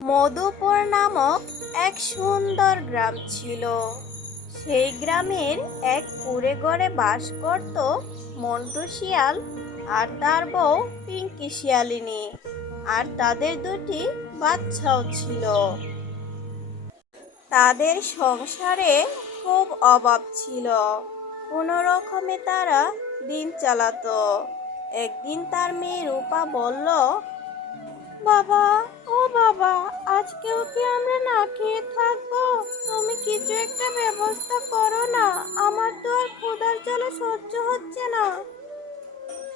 মধুপুর নামক এক সুন্দর গ্রাম ছিল। সেই গ্রামের এক কুড়ে ঘরে বাস করত মন্টু শিয়াল আর তার বউ পিঙ্কি শিয়ালিনী আর তাদের দুটি বাচ্চাও ছিল। তাদের সংসারে খুব অভাব ছিল। কোনো রকমে তারা দিন চালাতো। একদিন তার মেয়ে রূপা বলল বাবা, ও বাবা, আজকেও কি আমরা না খেয়ে থাকব? তুমি কিছু একটা ব্যবস্থা করো না, আমার তো আর ক্ষুধার জ্বালা সহ্য হচ্ছে না।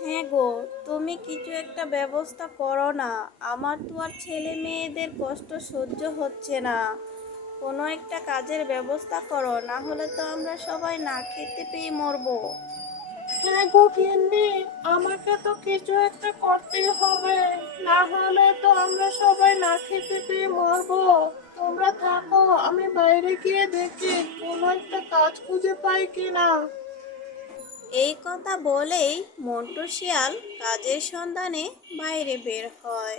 হ্যাঁ গো, তুমি কিছু একটা ব্যবস্থা করো না, আমার তো আর ছেলে মেয়েদের কষ্ট সহ্য হচ্ছে না। কোনো একটা কাজের ব্যবস্থা করো, না হলে তো আমরা সবাই না খেতে পেয়ে মরবো। হ্যাঁ গো গিন্নি, আমাকে তো কিছু একটা করতেই সবাই না খেতে পেয়ে মরবো। তোমরা থাকো, আমি বাইরে গিয়ে দেখি কোনো একটা কাজ খুঁজে পাই কিনা। এই কথা বলেই মন্টু শিয়াল কাজের সন্ধানে বাইরে বের হয়।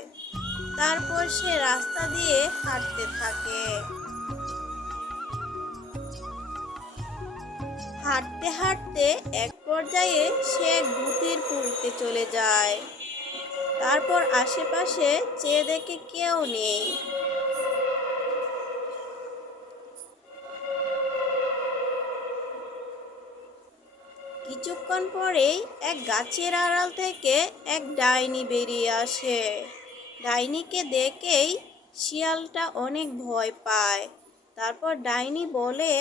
তারপর সে রাস্তা দিয়ে হাঁটতে থাকে। হাঁটতে হাঁটতে এক পর্যায়ে সে এক ভূতের পুরীতে চলে যায়। তারপর আশেপাশে চেয়ে দেখে কেউ নেই। কিছুক্ষণ পরেই এক গাছের আড়াল থেকে এক ডাইনি বেরিয়ে আসে। ডাইনিকে দেখেই শিয়ালটা অনেক ভয় পায়। তারপর ডাইনি বলে,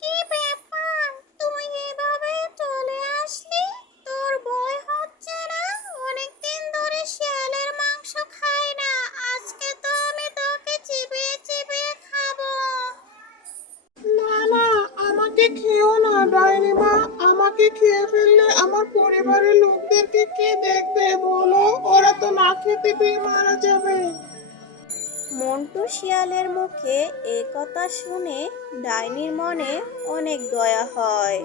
কি ব্যাপার? তুই এভাবে চলে আসলি? তোর ভয় আমাকে খেয়ে ফেললে আমার পরিবারের লোকদেরকে কে দেখবে বলো? ওরা তো না খেতে পেয়ে মারা যাবে। মন্টু শিয়ালের মুখে এই কথা শুনে ডাইনির মনে অনেক দয়া হয়।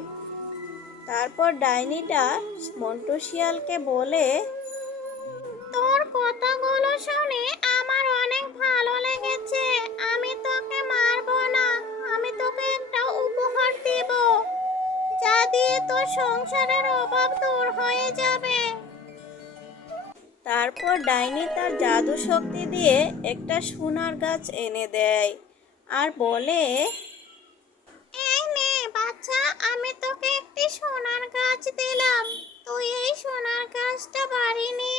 তারপর ডাইনিটা মন্টু শিয়ালকে বলে তোর কথাগুলো শুনে সংসারের অভাব দূর হয়ে যাবে। তারপর ডাইনি তার জাদু শক্তি দিয়ে একটা সোনার গাছ এনে দেয় আর বলে, এই নে বাচ্চা, আমি তোকে একটি সোনার গাছ দিলাম। তুই এই সোনার গাছটা বাড়ি নিয়ে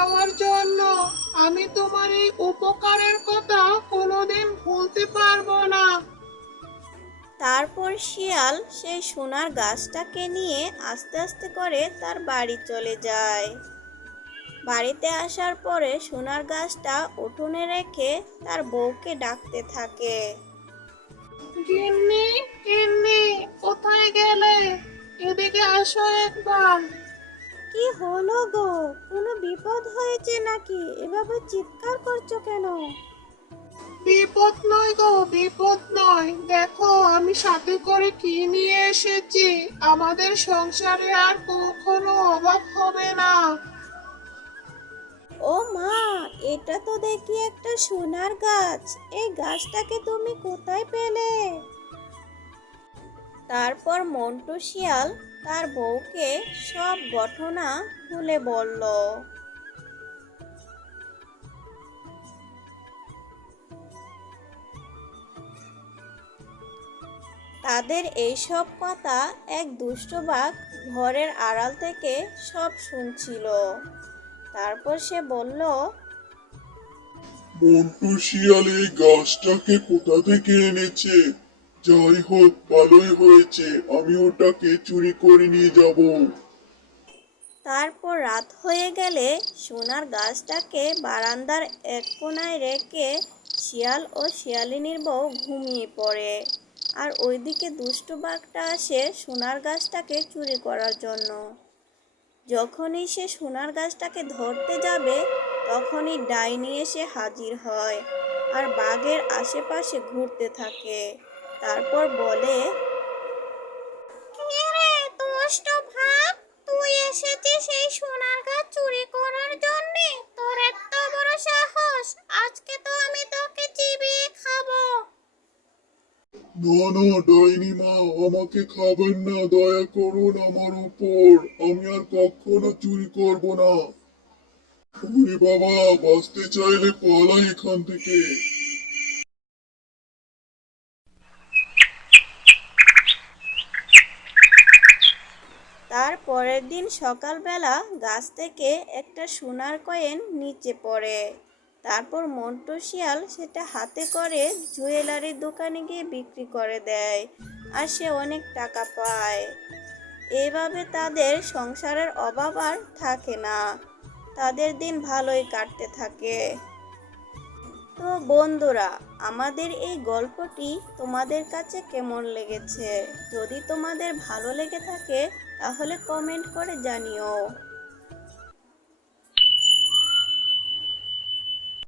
দেওয়ার জন্য আমি তোমার এই উপকারের কথা কোনোদিন ভুলতে পারব না। তারপর শিয়াল সেই সোনার গাছটাকে নিয়ে আস্তে আস্তে করে তার বাড়ি চলে যায়। বাড়িতে আসার পরে সোনার গাছটা উঠোনে রেখে তার বউকে ডাকতে থাকে। গিন্নি গিন্নি কোথায় গেলে? এদিকে আসো একবার। কোনো বিপদ হয়েছে নাকি? এভাবে চিৎকার করছ কেন? বিপদ নয় গো বিপদ নয়। দেখো আমি সাথে করে কি নিয়ে এসেছি? আমাদের সংসারে আর কখনো অভাব হবে না। ও মা এটা তো দেখি একটা সোনার গাছ। এই গাছটাকে তুমি কোথায় পেলে? তারপর মন্টু শিয়াল তার বউকে সব ঘটনা খুলে বলল। তাদের এই সব কথা এক দুষ্ট বাঘ ঘরের আড়াল থেকে সব শুনছিল। তারপর সে বলল মন্টু শিয়াল, এই গাছটাকে কোথা থেকে এনেছে? যাই হোক, ভালোই হয়েছে। আমি ওটাকে চুরি করে নিয়ে যাব। তারপর রাত হয়ে গেলে সোনার গাছটাকে বারান্দার এক কোনায় রেখে শিয়াল ও শিয়ালিনীর বউ ঘুমিয়ে পড়ে। আর ওইদিকে দুষ্টু বাঘটা আসে সোনার গাছটাকে চুরি করার জন্য। যখনই সে সোনার গাছটাকে ধরতে যাবে, তখনই ডাইনি এসে হাজির হয় আর বাঘের আশেপাশে ঘুরতে থাকে। তারপর বলে তুই এসেছিস এই সোনার গাছ চুরি করার জন্য। তোর এত বড় সাহস। আজকে তো আমি তোকে চিবিয়ে খাব। না ডাইনি মা আমাকে খাবেন না। দয়া করুন আমার উপর। আমি আর কখনো চুরি করব না। বাবা, বাঁচতে চাইলে পালাই এখান থেকে তার পরের দিন সকালবেলা গাছ থেকে একটা সোনার কয়েন নিচে পড়ে। তারপর মন্টু শিয়াল সেটা হাতে করে জুয়েলারির দোকানে গিয়ে বিক্রি করে দেয় আর সে অনেক টাকা পায়। এভাবে তাদের সংসারের অভাব আর থাকে না। তাদের দিন ভালোই কাটতে থাকে। তো বন্ধুরা আমাদের এই গল্পটি তোমাদের কাছে কেমন লেগেছে? যদি তোমাদের ভালো লেগে থাকে, তাহলে কমেন্ট করে জানিও।